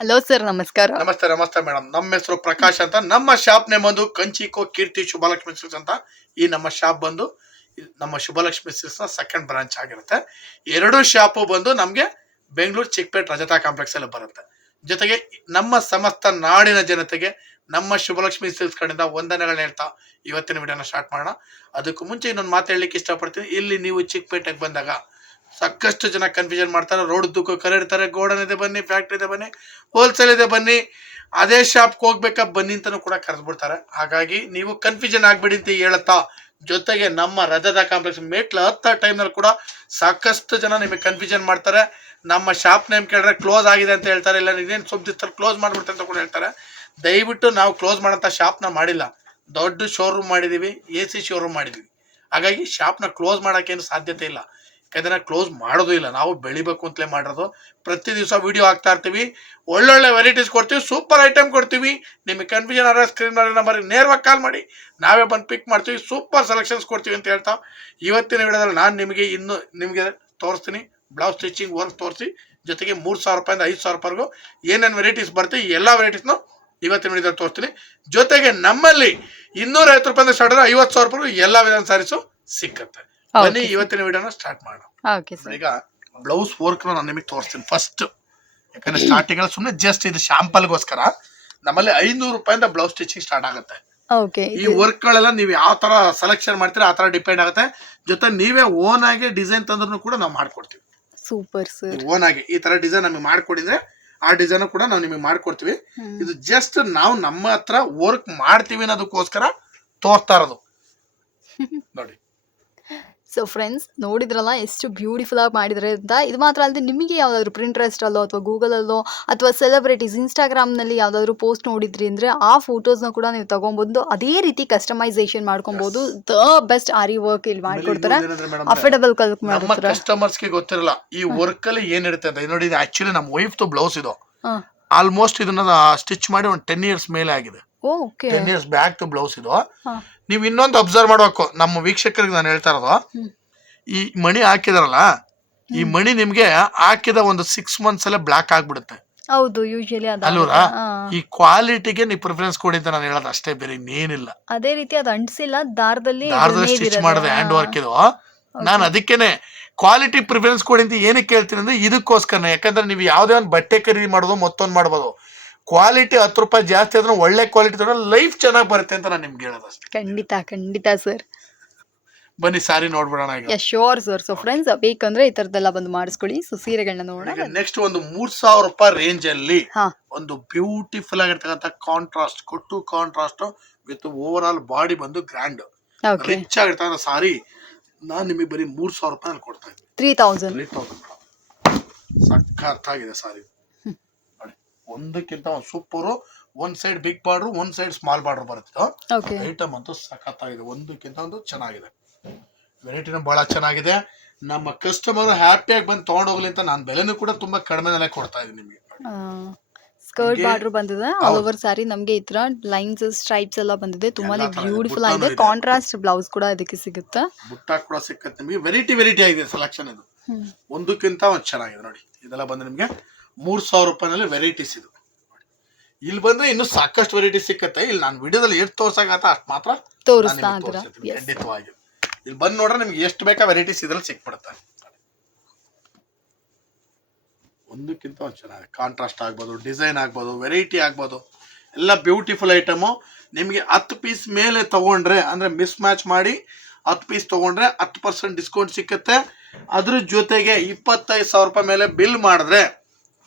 Hello sir ನಮಸ್ಕಾರ. ನಮಸ್ತೆ ನಮಸ್ತೆ ಮೇಡಮ್. ನಮ್ಮ ಹೆಸರು ಪ್ರಕಾಶ್ ಅಂತ. ನಮ್ಮ ಶಾಪ್ ನೇಮ್ ಬಂದು ಕಂಚಿಕೋ ಕೀರ್ತಿ ಶುಭಲಕ್ಷ್ಮಿ ಸಿಲ್ಸ್ ಅಂತ ಈ ನಮ್ಮ ಶಾಪ್ ಬಂದು ನಮ್ಮ ಶುಭಲಕ್ಷ್ಮಿ ಸಿಲ್ಸ್ನ ಸೆಕೆಂಡ್ ಬ್ರಾಂಚ್ ಆಗಿರುತ್ತೆ. ಎರಡು ಶಾಪು ಬಂದು ನಮಗೆ ಬೆಂಗಳೂರು ಚಿಕ್ಕಪೇಟ್ ರಜತಾ ಕಾಂಪ್ಲೆಕ್ಸ್ ಅಲ್ಲಿ ಬರುತ್ತೆ. ಜೊತೆಗೆ ನಮ್ಮ ಸಮಸ್ತ ನಾಡಿನ ಜನತೆಗೆ ನಮ್ಮ ಶುಭಲಕ್ಷ್ಮಿ ಸಿಲ್ಸ್ ಕಡೆಯಿಂದ ವಂದನೆಗಳನ್ನ ಹೇಳ್ತಾ ಇವತ್ತಿನ ವಿಡಿಯೋನ ಸ್ಟಾರ್ಟ್ ಮಾಡೋಣ. ಅದಕ್ಕೂ ಮುಂಚೆ ಇನ್ನೊಂದು ಮಾತು ಹೇಳಲಿಕ್ಕೆ ಇಷ್ಟಪಡ್ತೀನಿ. ಇಲ್ಲಿ ನೀವು ಚಿಕ್ಕಪೇಟೆಗೆ ಬಂದಾಗ ಸಾಕಷ್ಟು ಜನ ಕನ್ಫ್ಯೂಷನ್ ಮಾಡ್ತಾರೆ. ರೋಡ್ ದುಃಖ ಕರೆಡ್ತಾರೆ. ಗೋಡನ್ ಇದೆ ಬನ್ನಿ ಫ್ಯಾಕ್ಟ್ರಿ ಇದೆ ಬನ್ನಿ ಹೋಲ್ಸೇಲ್ ಇದೆ ಬನ್ನಿ. ಅದೇ ಶಾಪ್ಗೆ ಹೋಗ್ಬೇಕಾ? ಬನ್ನಿ ಅಂತಲೂ ಕೂಡ ಕರೆದ್ಬಿಡ್ತಾರೆ. ಹಾಗಾಗಿ ನೀವು ಕನ್ಫ್ಯೂಷನ್ ಆಗ್ಬಿಡಿ ಅಂತ ಹೇಳುತ್ತಾ? ಜೊತೆಗೆ ನಮ್ಮ ರಜದ ಕಾಂಪ್ಲೆಕ್ಸ್ ಮೇಟ್ಲ ಹತ್ತ ಟೈಮ್ನಲ್ಲಿ ಕೂಡ ಸಾಕಷ್ಟು ಜನ ನಿಮಗೆ ಕನ್ಫ್ಯೂಷನ್ ಮಾಡ್ತಾರೆ. ನಮ್ಮ ಶಾಪ್ ನೇಮ್ ಕೇಳಿದ್ರೆ ಕ್ಲೋಸ್ ಆಗಿದೆ ಅಂತ ಹೇಳ್ತಾರೆ. ಇಲ್ಲ ಇನ್ನೇನು ಸುದ್ದಿ ಕ್ಲೋಸ್ ಮಾಡಿಬಿಡ್ತಾರೆ ಅಂತ ಕೂಡ ಹೇಳ್ತಾರೆ. ದಯವಿಟ್ಟು ನಾವು ಕ್ಲೋಸ್ ಮಾಡೋಂಥ ಶಾಪ್ನ ಮಾಡಿಲ್ಲ. ದೊಡ್ಡ ಶೋರೂಮ್ ಮಾಡಿದ್ದೀವಿ ಎ ಸಿ ಶೋರೂಮ್ ಮಾಡಿದ್ದೀವಿ ಹಾಗಾಗಿ ಶಾಪ್ನ ಕ್ಲೋಸ್ ಮಾಡೋಕ್ಕೇನು ಸಾಧ್ಯತೆ ಇಲ್ಲ. ಯಾಕಂದ್ರೆ ಕ್ಲೋಸ್ ಮಾಡೋದು ಇಲ್ಲ. ನಾವು ಬೆಳಿಬೇಕು ಅಂತಲೇ ಮಾಡಿರೋದು. ಪ್ರತಿ ದಿವಸ ವಿಡಿಯೋ ಹಾಕ್ತಾ ಇರ್ತೀವಿ. ಒಳ್ಳೊಳ್ಳೆ ವೆರೈಟೀಸ್ ಕೊಡ್ತೀವಿ. ಸೂಪರ್ ಐಟಮ್ ಕೊಡ್ತೀವಿ. ನಿಮಗೆ ಕನ್ಫ್ಯೂಷನ್ ಆದ್ರೆ ಸ್ಕ್ರೀನ್ ನಂಬರ್ ನೇರವಾಗಿ ಕಾಲ್ ಮಾಡಿ. ನಾವೇ ಬಂದು ಪಿಕ್ ಮಾಡ್ತೀವಿ. ಸೂಪರ್ ಸೆಲೆಕ್ಷನ್ಸ್ ಕೊಡ್ತೀವಿ ಅಂತ ಹೇಳ್ತಾ ಇವತ್ತಿನ ವಿಡಿಯೋದಲ್ಲಿ ನಾನು ನಿಮಗೆ ಇನ್ನು ನಿಮಗೆ ತೋರಿಸ್ತೀನಿ. ಬ್ಲೌಸ್ ಸ್ಟಿಚಿಂಗ್ ವರ್ಕ್ ತೋರಿಸಿ. ಜೊತೆಗೆ ಮೂರು ಸಾವಿರ ರೂಪಾಯಿಂದ ಐದು ಸಾವಿರ ರೂಪಾಯಿಗೂ ಏನೇನು ವೆರೈಟೀಸ್ ಬರ್ತೀವಿ ಈ ಎಲ್ಲ ವೆರೈಟೀಸ್ನು ಇವತ್ತಿನ ವಿಡಿಯೋದಲ್ಲಿ ತೋರಿಸ್ತೀನಿ. ಜೊತೆಗೆ ನಮ್ಮಲ್ಲಿ ಇನ್ನೂರೈವತ್ತು ರೂಪಾಯಿಂದ ಸ್ಟಾರ್ಟ್ ಐವತ್ತು ಸಾವಿರ ರೂಪಾಯಿಗೂ ಎಲ್ಲ ವಿಧಾನ ಸಾರೀಸು ಸಿಕ್ಕತ್ತೆ. ಬನ್ನಿ ಇವತ್ತಿನ ವಿಡಿಯೋನ ಸ್ಟಾರ್ಟ್ ಮಾಡೋಣ. ಈಗ ಬ್ಲೌಸ್ ವರ್ಕ್ ನಾನು ನಿಮಗೆ ತೋರಿಸ್ತೀನಿ. ಫಸ್ಟ್ ಯಾಕಂದ್ರೆ ಸ್ಟಾರ್ಟಿಂಗ್ ಅಲ್ಲಿ ಸುಮ್ಮನೆ ಜಸ್ಟ್ ಇದು ಶಾಂಪಲ್ಗೋಸ್ಕರ ನಮ್ಮಲ್ಲಿ ಐನೂರು ರೂಪಾಯಿಂದ ಬ್ಲೌಸ್ ಸ್ಟಿಚಿಂಗ್ ಸ್ಟಾರ್ಟ್ ಆಗುತ್ತೆ. ಈ ವರ್ಕ್ ಗಳೆಲ್ಲ ನೀವು ಯಾವ ತರ ಸೆಲೆಕ್ಷನ್ ಮಾಡ್ತೀರಾ ಆ ತರ ಡಿಪೆಂಡ್ ಆಗುತ್ತೆ. ಜೊತೆ ನೀವೇ ಓನ್ ಆಗಿ ಡಿಸೈನ್ ತಂದ್ರೂ ಕೂಡ ನಾವು ಮಾಡ್ಕೊಡ್ತೀವಿ. ಸೂಪರ್ ಸರ್ ಓನ್ ಆಗಿ ಈ ತರ ಡಿಸೈನ್ ನಮಗೆ ಮಾಡ್ಕೊಡಿದ್ರೆ ಆ ಡಿಸೈನ್ ಕೂಡ ನಾವು ನಿಮಗೆ ಮಾಡ್ಕೊಡ್ತೀವಿ. ಇದು ಜಸ್ಟ್ ನಾವು ನಮ್ಮ ಹತ್ರ ವರ್ಕ್ ಮಾಡ್ತೀವಿ ಅನ್ನೋದಕ್ಕೋಸ್ಕರ ತೋರ್ತಾ ಇರೋದು. ನೋಡಿ. ಸೊ ಫ್ರೆಂಡ್ಸ್ ನೋಡಿದ್ರಲ್ಲ ಎಷ್ಟು ಬ್ಯೂಟಿಫುಲ್ ಆಗಿ ಮಾಡಿದ್ರೆ ಅಂತ ಇದು ಮಾತ್ರ ಅಲ್ಲದೆ ನಿಮಗೆ ಯಾವ್ದಾದ್ರು ಪ್ರಿಂಟ್ರೆಸ್ಟ್ ಅಲ್ಲೋ ಅಥವಾ ಗೂಗಲಲ್ಲೋ ಅಥವಾ ಸೆಲೆಬ್ರಿಟೀಸ್ ಇನ್ಸ್ಟಾಗ್ರಾಮ್ನಲ್ಲಿ ಯಾವ್ದಾದ್ರು ಪೋಸ್ಟ್ ನೋಡಿದ್ರಿ ಅಂದರೆ ಆ ಫೋಟೋಸ್ನ ಕೂಡ ನೀವು ತೊಗೊಬೋದು ಅದೇ ರೀತಿ ಕಸ್ಟಮೈಸೇಷನ್ ಮಾಡ್ಕೊಬೋದು. ದ ಬೆಸ್ಟ್ ಆರಿ ವರ್ಕ್ ಇಲ್ಲಿ ಮಾಡ್ಕೊಡ್ತಾರೆ. ಅಫರ್ಡಬಲ್ ಕಲ್ಕ್ ನಮ್ಮ ಮಾಡ್ತಾರೆ ಕಸ್ಟಮರ್ಸ್ಗೆ ಗೊತ್ತಿರಲ್ಲ ಈ ವರ್ಕ್ ಅಲ್ಲಿ ಏನಿರುತ್ತೆ ಅಂತ. ನೋಡಿ ಇದು ಆಕ್ಚುಲಿ ನಮ್ಮ ವೈಫ್ ಬ್ಲೌಸ್ ಇದು. ಆಲ್ಮೋಸ್ಟ್ ಇದನ್ನ ಸ್ಟಿಚ್ ಮಾಡಿ ಒಂದು ಟೆನ್ ಇಯರ್ಸ್ ಮೇಲೆ ಆಗಿದೆ. ಓಕೆ ಟೆನ್ ಇಯರ್ಸ್ ಬ್ಯಾಕ್ ತು ಬ್ಲೌಸ್ ಇದು. ಹಾಂ. ನೀವು ಇನ್ನೊಂದು ಅಬ್ಸರ್ವ್ ಮಾಡಬೇಕು. ನಮ್ಮ ವೀಕ್ಷಕರಿಗೆ ನಾನು ಹೇಳ್ತಾ ಇರೋದು. ಈ ಮಣಿ ಹಾಕಿದಾರಲ್ಲ ಈ ಮಣಿ ನಿಮ್ಗೆ ಹಾಕಿದ ಒಂದು ಸಿಕ್ಸ್ ಮಂತ್ಸ್ ಅಲ್ಲೇ ಬ್ಲಾಕ್ ಆಗ್ಬಿಡುತ್ತೆ. ಹೌದು ಯೂಶಲಿ ಅಲ್ವರಾ? ಈ ಕ್ವಾಲಿಟಿಗೆ ನೀವು ಪ್ರಿಫರೆನ್ಸ್ ಕೊಡಿ ಅಂತ ನಾನು ಹೇಳೋದು ಅಷ್ಟೇ ಬೇರೆ ಇನ್ನೇನಿಲ್ಲ. ಅದೇ ರೀತಿ ಅದು ಅಂಟಿಸಿಲ್ಲ ದಾರದಲ್ಲಿ ದಾರದಲ್ಲಿ ಸ್ಟಿಚ್. ಮಾಡಿದೆ ಹ್ಯಾಂಡ್ ವರ್ಕ್ ಇದು. ನಾನು ಅದಕ್ಕೇನೆ ಕ್ವಾಲಿಟಿ ಪ್ರಿಫರೆನ್ಸ್ ಕೊಡಿ ಅಂತ ಏನಕ್ಕೆ ಹೇಳ್ತೀನಿ ಅಂದ್ರೆ ಇದಕ್ಕೋಸ್ಕರ ಯಾಕಂದ್ರೆ ನೀವು ಯಾವುದೇ ಒಂದು ಬಟ್ಟೆ ಖರೀದಿ ಮಾಡೋದು ಮತ್ತೊಂದು ಮಾಡ್ಬೋದು. ಕ್ವಾಲಿಟಿ ಹತ್ತು ರೂಪಾಯಿ ಜಾಸ್ತಿ ಆದ್ರೆ ಒಳ್ಳೆ ಕ್ವಾಲಿಟಿ ತಗೊಂಡ್ರೆ ಲೈಫ್ ಚೆನ್ನಾಗಿ ಬರುತ್ತೆ ಅಂತ ನಾನು ನಿಮ್ಗೆ ಹೇಳೋದು ಅಷ್ಟೇ. ಖಂಡಿತ ಖಂಡಿತ ಸರ್ ಬನ್ನಿ ಸಾರಿ ನೋಡ್ಬಿಡೋಣ ಈಗ. ಶೋರ್ ಸರ್ ಸೊ ಫ್ರೆಂಡ್ಸ್ ಬೇಕಂದ್ರೆ ಈ ಥರದ್ದೆಲ್ಲ ಬಂದು ಮಾಡಿಸ್ಕೊಳ್ಳಿ. ಸೊ ಸೀರೆಗಳನ್ನ ನೋಡೋಣ. ನೆಕ್ಸ್ಟ್ ಒಂದು ಮೂರ್ ಸಾವಿರ ರೂಪಾಯಿ ರೇಂಜ್ ಅಲ್ಲಿ ಹಾ. ಒಂದು ಬ್ಯೂಟಿಫುಲ್ ಆಗಿರ್ತಕ್ಕಂಥ ಕಾಂಟ್ರಾಸ್ಟ್ ಕೊಟ್ಟು contrast with over all body ಬಂದು ಗ್ರ್ಯಾಂಡ್ ಓಕೆ ರಿಚ್ ಆಗಿರ್ತಕ್ಕಂಥ ಸಾರಿ ನಾನು ನಿಮಗೆ ಬರೀ ಮೂರ್ ಸಾವಿರ ರೂಪಾಯಿ ಕೊಡ್ತಾ ಇದ್ದೀನಿ. ತ್ರೀ ತೌಸಂಡ್ ತ್ರೀ ತೌಸಂಡ್ ಸಖತ್ತಾಗಿದೆ ಸಾರಿ ಒಂದಕ್ಕಿಂತ ಒಂದು ಸೂಪರು ಒಂದ್ ಸೈಡ್ ಬಿಗ್ ಬಾರ್ಡ್ರು ಒಂದ್ ಸೈಡ್ ಸ್ಮಾಲ್ ಬಾರ್ಡ್ರು ಬರುತ್ತೆ. ಐಟಮ್ ಅಂತೂ ಸಖತ್ತಾಗಿದೆ. ಒಂದಕ್ಕಿಂತ ಒಂದು ಚೆನ್ನಾಗಿದೆ. ವೆರೈಟಿನೂ ಭಾಳ ಚೆನ್ನಾಗಿದೆ. ನಮ್ಮ ಕಸ್ಟಮರ್ ಹ್ಯಾಪಿಯಾಗಿ ಬಂದು ತಗೊಂಡೋಗ್ಲಿ ಅಂತ ನಾನು ಬೆಲೆನೂ ಕೂಡ ತುಂಬಾ ಕಡಿಮೆನೇ ಕೊಡ್ತಾ ಇದ್ದೀನಿ ನಿಮಗೆ. ಸ್ಕರ್ಟ್ ಬಾರ್ಡರ್ ಬಂದಿದೆ. ಆಲ್ ಓವರ್ ಸ್ಯಾರಿ ನಮಗೆ ಈ ತರ ಲೈನ್ಸ್ ಸ್ಟ್ರೈಪ್ಸ್ ಎಲ್ಲ ಬಂದಿದೆ. ತುಂಬಾನೇ ಬ್ಯೂಟಿಫುಲ್ ಆಗಿದೆ. ಕಾಂಟ್ರಾಸ್ಟ್ ಬ್ಲೌಸ್ ಕೂಡ ಇದಕ್ಕೆ ಸಿಗುತ್ತೆ. ಬುಟ್ಟ ಕೂಡ ಸಿಕ್ಕತ್ತೆ ನಿಮಗೆ. ವೆರೈಟಿ ವೆರೈಟಿ ಆಗಿದೆ ಸೆಲೆಕ್ಷನ್ ಇದು. ಒಂದಕ್ಕಿಂತ ಒಂದು ಚೆನ್ನಾಗಿದೆ ನೋಡಿ. ಇದೆಲ್ಲ ಬಂದು ನಿಮಗೆ ಮೂರ್ ಸಾವಿರ ರೂಪಾಯಿನಲ್ಲಿ ವೆರೈಟೀಸ್ ಇದು. ಇಲ್ಲಿ ಬಂದ್ರೆ ಇನ್ನು ಸಾಕಷ್ಟು ವೆರೈಟಿ ಸಿಕ್ಕತ್ತೆ. ಇಲ್ಲಿ ನಾನು ವಿಡಿಯೋದಲ್ಲಿ ಎಷ್ಟು ತೋರ್ಸಕತ್ತ ಅಷ್ಟು ಮಾತ್ರ ಖಂಡಿತವಾಗಿ. ಇಲ್ಲಿ ಬಂದು ನೋಡ್ರೆ ನಿಮ್ಗೆ ಎಷ್ಟು ಬೇಕಾ ವೆರೈಟೀಸ್ ಇದ್ರಲ್ಲಿ ಸಿಕ್ಬಿಡುತ್ತೆ. ಒಂದಕ್ಕಿಂತ ಒಂದು ಚೆನ್ನಾಗಿದೆ ಕಾಂಟ್ರಾಸ್ಟ್ ಆಗ್ಬೋದು ಡಿಸೈನ್ ಆಗ್ಬೋದು ವೆರೈಟಿ ಆಗ್ಬೋದು. ಎಲ್ಲ ಬ್ಯೂಟಿಫುಲ್ ಐಟಮು ನಿಮಗೆ ಹತ್ತು ಪೀಸ್ ಮೇಲೆ ತಗೊಂಡ್ರೆ ಅಂದರೆ ಮಿಸ್ ಮ್ಯಾಚ್ ಮಾಡಿ ಹತ್ತು ಪೀಸ್ ತಗೊಂಡ್ರೆ ಹತ್ತು ಪರ್ಸೆಂಟ್ ಡಿಸ್ಕೌಂಟ್ ಸಿಕ್ಕತ್ತೆ. ಅದ್ರ ಜೊತೆಗೆ ಇಪ್ಪತ್ತೈದು ಸಾವಿರ ರೂಪಾಯಿ ಮೇಲೆ ಬಿಲ್ ಮಾಡಿದ್ರೆ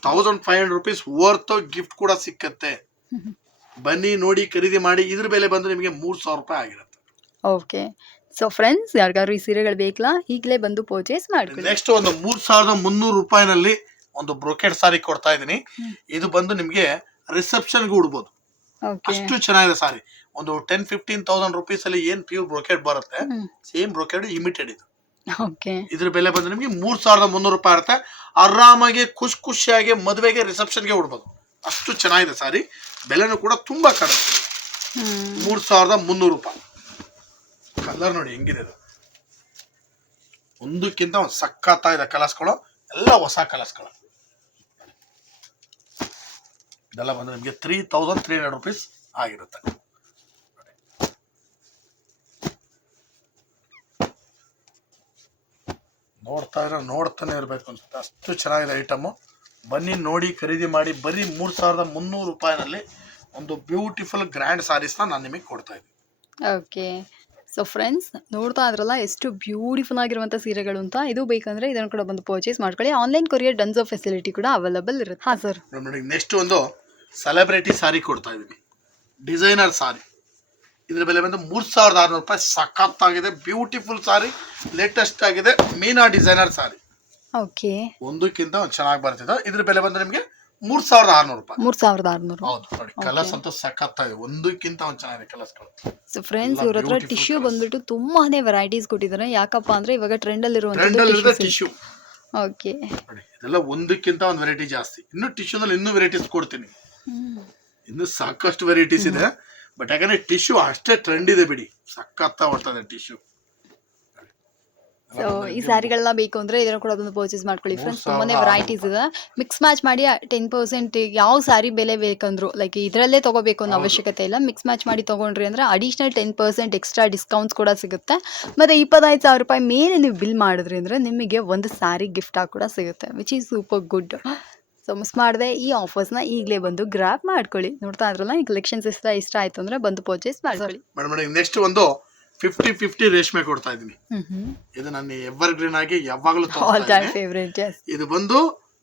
thousand five hundred rupees worth gift ಕೂಡ ಸಿಕ್ಕತ್ತೆ. ಬನ್ನಿ ನೋಡಿ ಖರೀದಿ ಮಾಡಿ ಇದ್ರ ಬೆಲೆ ಬಂದು ನಿಮಗೆ ಮೂರು ಸಾವಿರ ರೂಪಾಯಿ ಆಗಿರುತ್ತೆ. ಓಕೆ ಸೊ ಫ್ರೆಂಡ್ಸ್ ಯಾರಿಗಾದ್ರು ಈ ಸೀರೆಗಳು ಬೇಕಲ್ಲ ಈಗಲೇ ಬಂದು ಪರ್ಚೇಸ್ ಮಾಡ್ಕೊಳ್ಳಿ. ನೆಕ್ಸ್ಟ್ ಒಂದು ಮೂರ್ ಸಾವಿರದ ಮುನ್ನೂರು ರೂಪಾಯಿನಲ್ಲಿ ಒಂದು ಬ್ರೋಕೆಟ್ ಸಾರಿ ಕೊಡ್ತಾ ಇದ್ದೀನಿ. ಇದು ಬಂದು ನಿಮಗೆ ರಿಸೆಪ್ಷನ್ಗೆ ಉಡ್ಬೋದು. ಅಷ್ಟು ಚೆನ್ನಾಗಿದೆ ಸಾರಿ ಒಂದು ಟೆನ್ ಫಿಫ್ಟೀನ್ ತೌಸಂಡ್ ರುಪೀಸ್ ಅಲ್ಲಿ ಏನ್ ಪ್ಯೂರ್ ಬ್ರೋಕೆಟ್ ಬರುತ್ತೆ ಸೇಮ್ ಬ್ರೋಕೆಟ್ ಇಮಿಟೆಡ್ ಇದು. ಇದ್ರ ಬೆಲೆ ಬಂದ್ರೆ ನಿಮಗೆ ಮೂರ್ ಸಾವಿರದ ಮುನ್ನೂರು ರೂಪಾಯಿ ಇರುತ್ತೆ ಆರಾಮಾಗಿ ಖುಷಿ ಖುಷಿಯಾಗಿ ಮದುವೆಗೆ ರಿಸೆಪ್ಷನ್ಗೆ ಉಡ್ಬೋದು ಅಷ್ಟು ಚೆನ್ನಾಗಿದೆ ಸಾರಿ. ಬೆಲೆನೂ ಕೂಡ ತುಂಬಾ ಕಡಿಮೆ. ಮೂರ್ ಸಾವಿರದ ಮುನ್ನೂರು ರೂಪಾಯಿ. ಕಲರ್ ನೋಡಿ ಹೆಂಗಿದೆ ಅದು ಒಂದಕ್ಕಿಂತ ಒಂದು ಇದೆ ಕಲರ್ಸ್ಗಳು ಎಲ್ಲ ಹೊಸ ಕಲರ್ಸ್ಗಳು ಇದೆಲ್ಲ ಬಂದ್ರೆ ನಿಮಗೆ three thousand three hundred rupees ಆಗಿರುತ್ತೆ. ನೋಡ್ತಾ ಇರೋ ನೋಡ್ತಾನೆ ಇರಬೇಕು ಅನ್ಸುತ್ತೆ. ಅಷ್ಟು ಚೆನ್ನಾಗಿದೆ ಐಟಮು ಬನ್ನಿ ನೋಡಿ ಖರೀದಿ ಮಾಡಿ ಬರೀ ಮೂರು ಸಾವಿರದ ಮುನ್ನೂರು ರೂಪಾಯಿನಲ್ಲಿ ಒಂದು ಬ್ಯೂಟಿಫುಲ್ ಗ್ರ್ಯಾಂಡ್ ಸಾರೀಸ್ನ ನಾನು ನಿಮಗೆ ಕೊಡ್ತಾ ಇದ್ದೀನಿ. ಓಕೆ ಸೊ ಫ್ರೆಂಡ್ಸ್ ನೋಡ್ತಾ ಇದ್ರಲ್ಲ ಎಷ್ಟು ಬ್ಯೂಟಿಫುಲ್ ಆಗಿರುವಂಥ ಸೀರೆಗಳು ಅಂತ. ಇದು ಬೇಕಂದ್ರೆ ಇದನ್ನು ಕೂಡ ಬಂದು ಪರ್ಚೇಸ್ ಮಾಡ್ಕೊಳ್ಳಿ. ಆನ್ಲೈನ್ ಕೊರಿಯರ್ ಡನ್ಸೋ ಫೆಸಿಲಿಟಿ ಕೂಡ ಅವೈಲಬಲ್ ಇರುತ್ತೆ. ಹಾಂ ಸರ್ ನೋಡಿ ನೆಕ್ಸ್ಟ್ ಒಂದು ಸೆಲೆಬ್ರಿಟಿ ಸಾರಿ ಕೊಡ್ತಾ ಇದ್ದೀನಿ. ಡಿಸೈನರ್ ಸಾರಿ ಇದ್ರ ಬೆಲೆ ಬಂದು ಮೂರ್ ಸಾವಿರದ ಆರ್ನೂರು ರೂಪಾಯಿ. ಸಖತ್ತಾಗಿದೆ ಬ್ಯೂಟಿಫುಲ್ ಸಾರಿ ಲೇಟೆಸ್ಟ್ ಆಗಿದೆ. Meena designer sari okay. ಒಂದಕ್ಕಿಂತ ಒಂದು ಚೆನ್ನಾಗಿ ಬರ್ತಿದೆ. ಇದ್ರ ಬೆಲೆ ಬಂದು ನಿಮಗೆ ಮೂರ್ ಸಾವಿರದ ಆರ್ನೂರು ರೂಪಾಯಿ. ಮೂರ್ ಸಾವಿರದ ಆರುನೂರು. ಹೌದು. ನೋಡಿ ಕಲರ್ಸ್ ಅಂತೂ ಸಖತ್ತಾಗಿದೆ ಒಂದಕ್ಕಿಂತ ಒಂದು ಚೆನ್ನಾಗಿದೆ ಕಲರ್ಸ್ಗಳು ಸೊ ಫ್ರೆಂಡ್ಸ್ ಇವ್ರ ಹತ್ರ ಟಿಶ್ಯೂ ಬಂದ್ಬಿಟ್ಟು ತುಂಬಾನೇ ವೆರೈಟೀಸ್ ಕೊಟ್ಟಿದ್ದಾರೆ. ಯಾಕಪ್ಪ ಅಂದ್ರೆ ಇವಾಗ ಟ್ರೆಂಡ್ ಅಲ್ಲಿ ಟಿಶ್ಯೂ ಓಕೆ. ಇದೆಲ್ಲ ಒಂದಕ್ಕಿಂತ ಒಂದು ವೆರೈಟಿ ಜಾಸ್ತಿ. ಇನ್ನು ಟಿಶ್ಯೂನಲ್ಲಿ ಇನ್ನೂ ವೆರೈಟೀಸ್ ಕೊಡ್ತೀನಿ. ಇನ್ನು ಸಾಕಷ್ಟು ವೆರೈಟೀಸ್ ಇದೆ. ಬಟ್ ಯಾಕಂದ್ರೆ ಟಿಶ್ಯೂ ಅಷ್ಟೇ ಟ್ರೆಂಡ್ ಇದೆ ಬಿಡಿ. ಸಖತ್ತ ಹೊರ್ತದೆ ಟಿಶ್ಯೂ ಸೊ ಈ ಸ್ಯಾರಿಗಳನ್ನ ಬೇಕು ಅಂದ್ರೆ ಇದನ್ನು ಕೂಡ ಬಂದು ಪರ್ಚೇಸ್ ಮಾಡ್ಕೊಳ್ಳಿ. ಫ್ರೆಂಡ್ಸ್ ತುಂಬಾನೇ ವೆರೈಟೀಸ್ ಇದೆ. ಮಿಕ್ಸ್ ಮ್ಯಾಚ್ ಮಾಡಿ ಟೆನ್ ಪರ್ಸೆಂಟ್ ಯಾವ ಸ್ಯಾರಿ ಬೆಲೆ ಬೇಕಂದ್ರು ಲೈಕ್ ಇದರಲ್ಲೇ ತಗೋಬೇಕು ಅನ್ನೋ ಅವಶ್ಯಕತೆ ಇಲ್ಲ. ಮಿಕ್ಸ್ ಮ್ಯಾಚ್ ಮಾಡಿ ತಗೊಂಡ್ರಿ ಅಂದ್ರೆ additional ten percent extra discounts ಕೂಡ ಸಿಗುತ್ತೆ. ಮತ್ತೆ ಇಪ್ಪತ್ತೈದು ಸಾವಿರ ರೂಪಾಯಿ ಮೇಲೆ ನೀವು ಬಿಲ್ ಮಾಡಿದ್ರಿ ಅಂದ್ರೆ ನಿಮಗೆ ಒಂದು ಸ್ಯಾರಿ ಗಿಫ್ಟ್ ಆಗಿ ಕೂಡ ಸಿಗುತ್ತೆ which is super good so miss ಮಾಡಿದೆ ಈ ಆಫರ್ಸ್ನ ಈಗಲೇ ಬಂದು ಗ್ರಾಪ್ ಮಾಡ್ಕೊಳ್ಳಿ. ನೋಡ್ತಾ ಇದ್ರಲ್ಲ ಈ ಕಲೆಕ್ಷನ್ಸ್ ಇಷ್ಟ ಇಷ್ಟ ಆಯ್ತು ಅಂದ್ರೆ ಬಂದು ಪರ್ಚೇಸ್ ಮಾಡ್ಕೊಳ್ಳಿ. ಮೇಡಮ್ ಮೇಡಮ್ ನೆಕ್ಸ್ಟ್ ಒಂದು ಫಿಫ್ಟಿ ಫಿಫ್ಟಿ ರೇಷ್ಮೆ ಕೊಡ್ತಾ ಇದ್ದೀನಿ. ಇದು ನನ್ನ ಎವರ್ ಗ್ರೀನ್ ಆಗಿ ಯಾವಾಗಲೂ ಫೇವ್ರೇಟ್ ಇದು ಬಂದು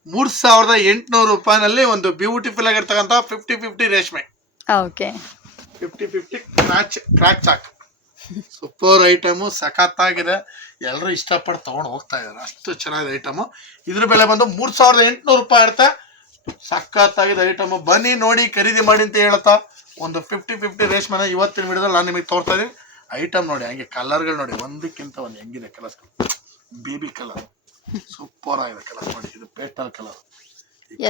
ಮೂರ್ ಸಾವಿರದ ಎಂಟುನೂರು ರೂಪಾಯಿನಲ್ಲಿ ಒಂದು ಬ್ಯೂಟಿಫುಲ್ ಆಗಿರ್ತಕ್ಕಂಥ ಫಿಫ್ಟಿ ಫಿಫ್ಟಿ ರೇಷ್ಮೆ. ಓಕೆ ಫಿಫ್ಟಿ ಫಿಫ್ಟಿ ಕ್ರಾಚ್ ಕ್ರಾಚ್ ಚಾಕ್ ಸೂಪರ್ ಐಟಮು, ಸಖತ್ತಾಗಿದೆ. ಎಲ್ಲರೂ ಇಷ್ಟಪಟ್ಟು ತೊಗೊಂಡು ಹೋಗ್ತಾ ಇದ್ದಾರೆ ಅಷ್ಟು ಚೆನ್ನಾಗಿದೆ ಐಟಮು. ಇದ್ರ ಬೆಲೆ ಬಂದು ಮೂರ್ ಸಾವಿರದ ಎಂಟುನೂರು ರೂಪಾಯಿ ಇರುತ್ತೆ ಸಖತ್ತಾಗಿದೆ ಐಟಮು. ಬನ್ನಿ ನೋಡಿ, ಖರೀದಿ ಮಾಡಿ ಅಂತ ಹೇಳ್ತಾ ಒಂದು ಫಿಫ್ಟಿ ಫಿಫ್ಟಿ ರೇಷ್ಮೆನ ಇವತ್ತಿನ ವಿಡಿಯೋದಲ್ಲಿ ನಾನು ನಿಮಗೆ ತೋರ್ತಾ ಇದ್ದೀನಿ. ಐಟಮ್ ನೋಡಿ, ಹಂಗೆ ಕಲರ್ಗಳು ನೋಡಿ. ಒಂದಕ್ಕಿಂತ ಒಂದು ಹೆಂಗಿದೆ ಕಲರ್ಸ್ಗಳು ಬೇಬಿ ಕಲರ್ ಸೂಪರ್ ಆಗಿದೆ ಕಲರ್ ನೋಡಿ. ಇದು petal colour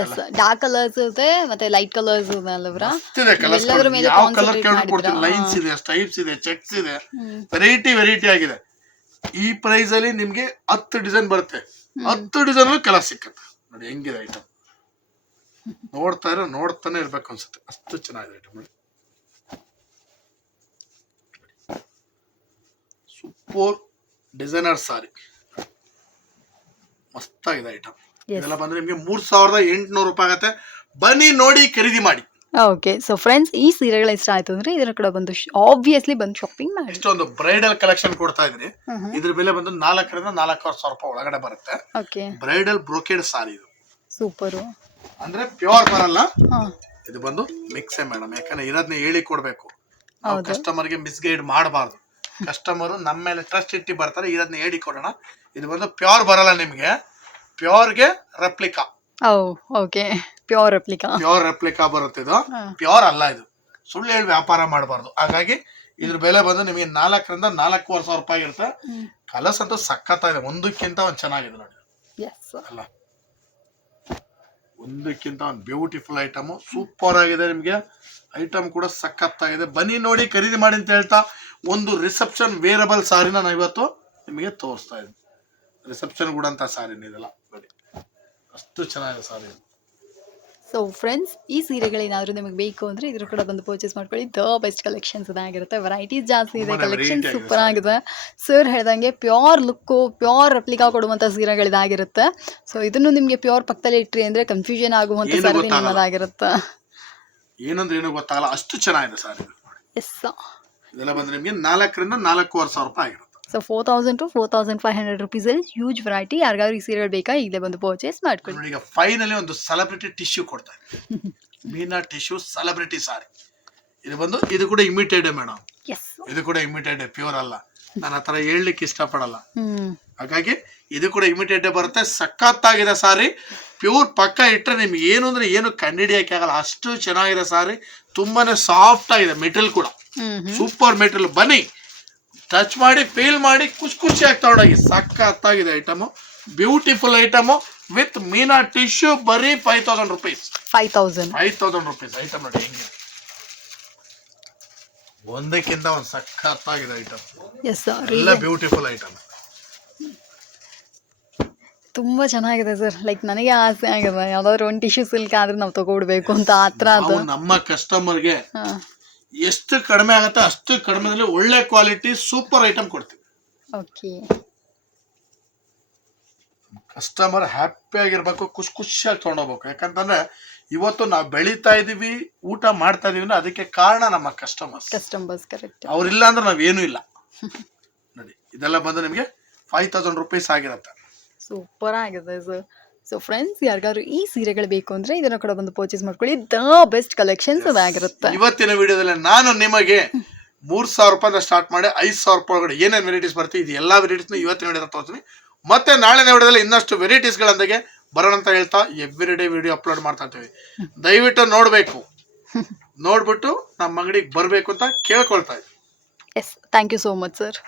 yes dark colours ಇದೆ ಮತ್ತೆ ಲೈಟ್ ಕಲರ್ಸ್ ಇದೆ ಕಲರ್ಸ್ ಎಲ್ಲದ್ರ ಮೇಲೆ ಯಾವ ಕಲರ್ ಲೈನ್ಸ್ ಇದೆ ಸ್ಟೈಪ್ಸ್ ಇದೆ ಚೆಕ್ಸ್ ಇದೆ. ವೆರೈಟಿ ವೆರೈಟಿ ಆಗಿದೆ. ಈ ಪ್ರೈಸ್ ಅಲ್ಲಿ ನಿಮ್ಗೆ ಹತ್ತು ಡಿಸೈನ್ ಬರುತ್ತೆ. ಹತ್ತು ಡಿಸೈನ್ ಅಲ್ಲಿ ಕಲರ್ ಸಿಕ್ಕತ್ತೆ. ನೋಡಿ ಹೆಂಗಿದೆ ಐಟಮ್ ನೋಡ್ತಾ ಇರೋ ನೋಡ್ತಾನೆ ಇರ್ಬೇಕು ಅನ್ಸುತ್ತೆ. ಅಷ್ಟು ಚೆನ್ನಾಗಿದೆ ಐಟಮ್ ನೋಡಿ ಸೂಪರ್ ಡಿಸೈನರ್ ಸಾರಿ ಮಸ್ತಾಗಿದೆ ಐಟಮ್. ಇದೆಲ್ಲ ಬಂದ್ರೆ ನಿಮಗೆ ಮೂರ್ ಸಾವಿರದ ಎಂಟುನೂರು ರೂಪಾಯಿ ಆಗುತ್ತೆ. ಬನ್ನಿ ನೋಡಿ ಖರೀದಿ ಮಾಡಿ. ಓಕೆ ಸೊ ಫ್ರೆಂಡ್ಸ್ ಈ ಸೀರೆಗಳ ಇಷ್ಟ ಆಯ್ತು ಅಂದ್ರೆ ಇದರ ಕೂಡ ಬಂದು ಆಬ್ವಿಯಸ್ಲಿ ಬಂದು ಶಾಪಿಂಗ್ ಮಾಡಿ. ಇಷ್ಟೊಂದು ಬ್ರೈಡಲ್ ಕಲೆಕ್ಷನ್ ಕೊಡ್ತಾ ಇದೀನಿ ಇದ್ರ ಬೆಲೆ ಬಂದು ನಾಲ್ಕರಿಂದ ನಾಲ್ಕೂವರೆ ಸಾವಿರ ರೂಪಾಯಿ ಒಳಗಡೆ ಬರುತ್ತೆ. ಓಕೆ ಬ್ರೈಡಲ್ ಬ್ರೋಕೆಡ್ ಸಾರಿ ಇದು. ಸೂಪರು ಅಂದ್ರೆ ಪ್ಯೂರ್ ಬರಲ್ಲ. ಇದು ಬಂದು ಮಿಕ್ಸೆ ಮೇಡಮ್. ಯಾಕಂದ್ರೆ ಇರೋದನ್ನ ಹೇಳಿ ಕೊಡ್ಬೇಕು. ನಾವು. ಕಸ್ಟಮರ್ಗೆ ಮಿಸ್ಗೈಡ್ ಮಾಡಬಾರ್ದು. ಕಸ್ಟಮರು ನಮ್ಮ ಮೇಲೆ ಟ್ರಸ್ಟ್ ಇಟ್ಟು ಬರ್ತಾರೆ ಇರೋದನ್ನ ಹೇಳಿ ಕೊಡೋಣ. ಇದು ಬಂದು ಪ್ಯೂರ್ ಬರಲ್ಲ ನಿಮ್ಗೆ. ಪ್ಯೂರ್ಗೆ replica. Oh okay. Pure replica. Pure replica ಬರುತ್ತೆ ಇದು. ಪ್ಯೂರ್ ಅಲ್ಲ ಇದು. ಸುಳ್ಳು ಹೇಳಿ ವ್ಯಾಪಾರ ಮಾಡಬಾರ್ದು. ಹಾಗಾಗಿ ಇದ್ರ ಬೆಲೆ ಬಂದು ನಿಮಗೆ ನಾಲ್ಕರಿಂದ ನಾಲ್ಕೂವರೆ ಸಾವಿರ ರೂಪಾಯಿ ಇರುತ್ತೆ. ಕಲರ್ಸ್ ಅಂತೂ ಸಖತ್ತಾಗಿದೆ. ಒಂದಕ್ಕಿಂತ ಒಂದು ಚೆನ್ನಾಗಿದೆ ನೋಡಿ. ಅಲ್ಲ. ಒಂದಕ್ಕಿಂತ ಒಂದು ಬ್ಯೂಟಿಫುಲ್ ಐಟಮ್ ಸೂಪರ್ ಆಗಿದೆ ನಿಮಗೆ. ಐಟಮ್ ಕೂಡ ಸಖತ್ತಾಗಿದೆ. ಬನ್ನಿ ನೋಡಿ ಖರೀದಿ ಮಾಡಿ ಅಂತ ಹೇಳ್ತಾ ಒಂದು ರಿಸೆಪ್ಷನ್ ವೇರಬಲ್ ಸಾರಿನ ನಾನು ಇವತ್ತು ನಿಮಗೆ ತೋರಿಸ್ತಾ ಇದ್ದೀನಿ ರಿಸೆಪ್ಷನ್ ಕೂಡ ಅಂತ ಸಾರಿನ ಇದೆಲ್ಲ ಅಷ್ಟು ಚೆನ್ನಾಗಿದೆ ಸಾರಿ. ಸೊ ಫ್ರೆಂಡ್ಸ್ ಈ ಸೀರೆಗಳೇನಾದರೂ ನಿಮಗೆ ಬೇಕು ಅಂದರೆ ಇದ್ರ ಕೂಡ ಬಂದು ಪರ್ಚೇಸ್ ಮಾಡ್ಕೊಳ್ಳಿ. ದ ಬೆಸ್ಟ್ ಕಲೆಕ್ಷನ್ಸ್ ಇದಾಗಿರುತ್ತೆ ವೆರೈಟೀಸ್ ಜಾಸ್ತಿ ಇದೆ. ಕಲೆಕ್ಷನ್ಸ್ ಕಲೆಕ್ಷನ್ ಸೂಪರ್ ಆಗಿದೆ ಸರ್. ಹೇಳ್ದಂಗೆ ಪ್ಯೂರ್ ಲುಕ್ಕು ಪ್ಯೂರ್ ರೆಪ್ಲಿಕಾ ಕೊಡುವಂಥ ಸೀರೆಗಳಿದಾಗಿರುತ್ತೆ ಸೊ ಇದನ್ನು ನಿಮಗೆ ಪ್ಯೂರ್ ಪಕ್ಕದಲ್ಲಿ ಇಟ್ರಿ ಅಂದರೆ ಕನ್ಫ್ಯೂಷನ್ ಆಗುವಂಥ ಗೊತ್ತಾಗಲ್ಲ. ನಿಮ್ಮದಾಗಿರುತ್ತೆ. ಏನಂದ್ರೆ ಏನು ಗೊತ್ತಾಗಲ್ಲ. ಅಷ್ಟು ಚೆನ್ನಾಗಿದೆ ಸಾರಿ. ಎಸ್ ಇದೆಲ್ಲ ಬಂದ್ರೆ ನಿಮಗೆ ನಾಲ್ಕರಿಂದ ನಾಲ್ಕೂವರೆ ಸಾವಿರ ರೂಪಾಯಿ ಆಗಿರುತ್ತೆ so four thousand to four thousand five hundred ರುಪೀಸಲ್ಲಿ huge variety ಯಾರಿಗಾದ್ರೂ ಈ ಸೀರೆಗಳು ಬೇಕಾ ಈಗಲೇ ಬಂದು ಪರ್ಚೇಸ್ ಮಾಡ್ಕೊಳ್ಳಿ. ಈಗ ಫೈನಲಿ ಒಂದು ಸೆಲೆಬ್ರಿಟಿ ಟಿಶ್ಯೂ ಕೊಡ್ತಾರೆ. ಮೀನಾ ಟಿಶ್ಯೂ ಸೆಲೆಬ್ರಿಟಿ ಸಾರಿ ಇದು ಬಂದು ಇದು ಕೂಡ ಇಮಿಟೇಡ್ ಮೇಡಮ್ ಎಸ್ ಇದು ಕೂಡ ಇಮಿಟೇಡ್ ಪ್ಯೂರ್ ಅಲ್ಲ. ನಾನು ಆ ಥರ ಹೇಳಲಿಕ್ಕೆ ಇಷ್ಟಪಡಲ್ಲ. ಹಾಗಾಗಿ ಇದು ಕೂಡ ಇಮಿಟೆಡ್ ಬರುತ್ತೆ. ಸಖತ್ತಾಗಿದೆ ಸಾರಿ ಪ್ಯೂರ್ ಪಕ್ಕ ಇಟ್ಟರೆ ನಿಮ್ಗೆ ಏನು ಅಂದ್ರೆ ಏನು ಕಂಡಿಡಿಯೋಕೆ ಆಗಲ್ಲ. ಅಷ್ಟು ಚೆನ್ನಾಗಿದೆ ಸಾರಿ ತುಂಬಾನೇ ಸಾಫ್ಟ್ ಆಗಿದೆ ಮೆಟೀರಿಯಲ್ ಕೂಡ. ಸೂಪರ್ ಮೆಟೀರಿಯಲ್ ಬನ್ನಿ. ಟಚ್ ಮಾಡಿ ಫೀಲ್ ಮಾಡಿ ಖುಷಿ ಖುಷಿಯಾಗಿ ತಗೊಂಡೋಗಿ. ಸಖತ್ತಾಗಿದೆ item beautiful item with Meena tissue ಬರೀ five thousand rupees five thousand five thousand rupees item ನೋಡಿ ಹೆಂಗೆ. ಒಂದಕ್ಕಿಂತ ಒಂದು ಸಕ್ಕತ್ತಾಗಿದೆ ಐಟಮ್ ಎಸ್ ಎಲ್ಲ ಬ್ಯೂಟಿಫುಲ್ ಐಟಮ್ ತುಂಬ ಚೆನ್ನಾಗಿದೆ ಸರ್ ಲೈಕ್ ನನಗೆ ಆಸೆ ಆಗಿದೆ. ಯಾವ್ದಾದ್ರು ಒಂದು ಟಿಶ್ಯೂ ಸಿಲ್ಕ್ ಆದ್ರೆ ನಾವು ತಗೊಬಿಡ್ಬೇಕು ಅಂತ. ಆ ಥರ ಅದು. ನಮ್ಮ ಕಸ್ಟಮರ್ಗೆ ಎಷ್ಟು ಕಡಿಮೆ ಆಗುತ್ತೆ ಅಷ್ಟು ಕಡಿಮೆದಲ್ಲಿ ಒಳ್ಳೆ ಕ್ವಾಲಿಟಿ ಸೂಪರ್ ಐಟಮ್ ಕೊಡ್ತೀವಿ. ಓಕೆ ಕಸ್ಟಮರ್ ಹ್ಯಾಪಿ ಆಗಿರ್ಬೇಕು ಖುಷಿ ಖುಷಿಯಾಗಿ ತೊಗೊಂಡೋಗ್ಬೇಕು. ಯಾಕಂತಂದ್ರೆ ಇವತ್ತು ನಾವು ಬೆಳೀತಾ ಇದೀವಿ ಊಟ ಮಾಡ್ತಾ ಇದೀವಿ ಅಂದ್ರೆ ಅದಕ್ಕೆ ಕಾರಣ ನಮ್ಮ ಕಸ್ಟಮರ್ಸ್ ಕಸ್ಟಮರ್ಸ್ ಕರೆಕ್ಟ್ ಅವ್ರಿಲ್ಲ ಅಂದ್ರೆ ನಾವೇನು ಇಲ್ಲ. ನೋಡಿ ಇದೆಲ್ಲ ಬಂದು ನಿಮಗೆ ಫೈವ್ ತೌಸಂಡ್ ರುಪೀಸ್ ಆಗಿರತ್ತೆ. ಸೂಪರ್ ಆಗಿದೆ ಸರ್ ಸೊ ಫ್ರೆಂಡ್ಸ್ ಯಾರಿಗಾದ್ರು ಈ ಸೀರೆಗಳು ಬೇಕು ಅಂದ್ರೆ ಇದನ್ನ ಕೂಡ ಬಂದು ಪರ್ಚೇಸ್ ಮಾಡ್ಕೊಳ್ಳಿ. ದ ಬೆಸ್ಟ್ ಕಲೆಕ್ಷನ್ಸ್ ಆಗಿರುತ್ತೆ ಇವತ್ತಿನ ವಿಡಿಯೋದಲ್ಲಿ ನಾನು ನಿಮಗೆ ಮೂರ್ ಸಾವಿರ ರೂಪಾಯಿಂದ ಸ್ಟಾರ್ಟ್ ಮಾಡಿ ಐದು ಸಾವಿರ ರೂಪಾಯಿ ಒಳಗಡೆ ಏನೇನು ವೆರೈಟೀಸ್ ಬರ್ತೀವಿ ಇದು ಎಲ್ಲ ವೆರೈಟೀಸ್ನು ಇವತ್ತಿನ ವಿಡಿಯೋ ತೋರಿಸ್ತೀನಿ. ಮತ್ತೆ ನಾಳಿನ ವಿಡಿಯೋದಲ್ಲಿ ಇನ್ನಷ್ಟು ವೆರೈಟೀಸ್ಗಳೊಂದಿಗೆ ಬರೋಣ ಅಂತ ಹೇಳ್ತಾ ಎವ್ರಿ ಡೇ ವಿಡಿಯೋ ಅಪ್ಲೋಡ್ ಮಾಡ್ತಾ ಇರ್ತೀವಿ. ದಯವಿಟ್ಟು ನೋಡಬೇಕು. ನೋಡ್ಬಿಟ್ಟು ನಮ್ಮ ಅಂಗಡಿಗೆ ಬರಬೇಕು ಅಂತ ಕೇಳ್ಕೊಳ್ತಾ ಇದ್ದೀನಿ. Yes thank you so much sir